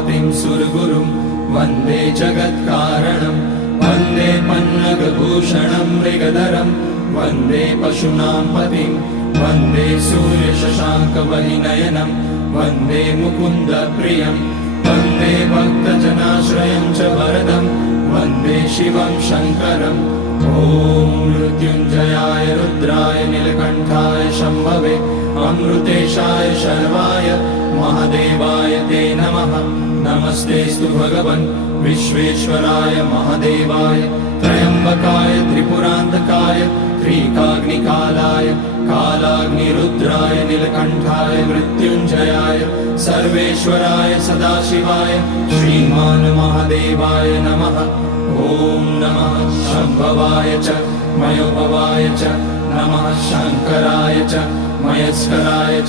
पतिं सुरगुरुं वन्दे जगत्कारणं वन्दे पन्नगभूषणं मृगधरं वन्दे पशूनां पतिं वन्दे सूर्यशशाङ्कवहिनयनं वन्दे मुकुन्दप्रियं वन्दे भक्तजनाश्रयं च वरदं वन्दे शिवं शङ्करम् ॐ मृत्युञ्जयाय रुद्राय नीलकण्ठाय शम्भवे अमृतेशाय शर्वाय महादेवाय ते नमः। नमस्तेऽस्तु भगवन् विश्वेश्वराय महादेवाय त्र्यम्बकाय त्रिपुरान्तकाय त्रिकाग्निकालाय कालाग्निरुद्राय नीलकण्ठाय मृत्युञ्जयाय सर्वेश्वराय सदाशिवाय श्रीमान् महादेवाय नमः। ॐ नमः शम्भवाय च मयोभवाय च नमः शङ्कराय च मयस्कराय च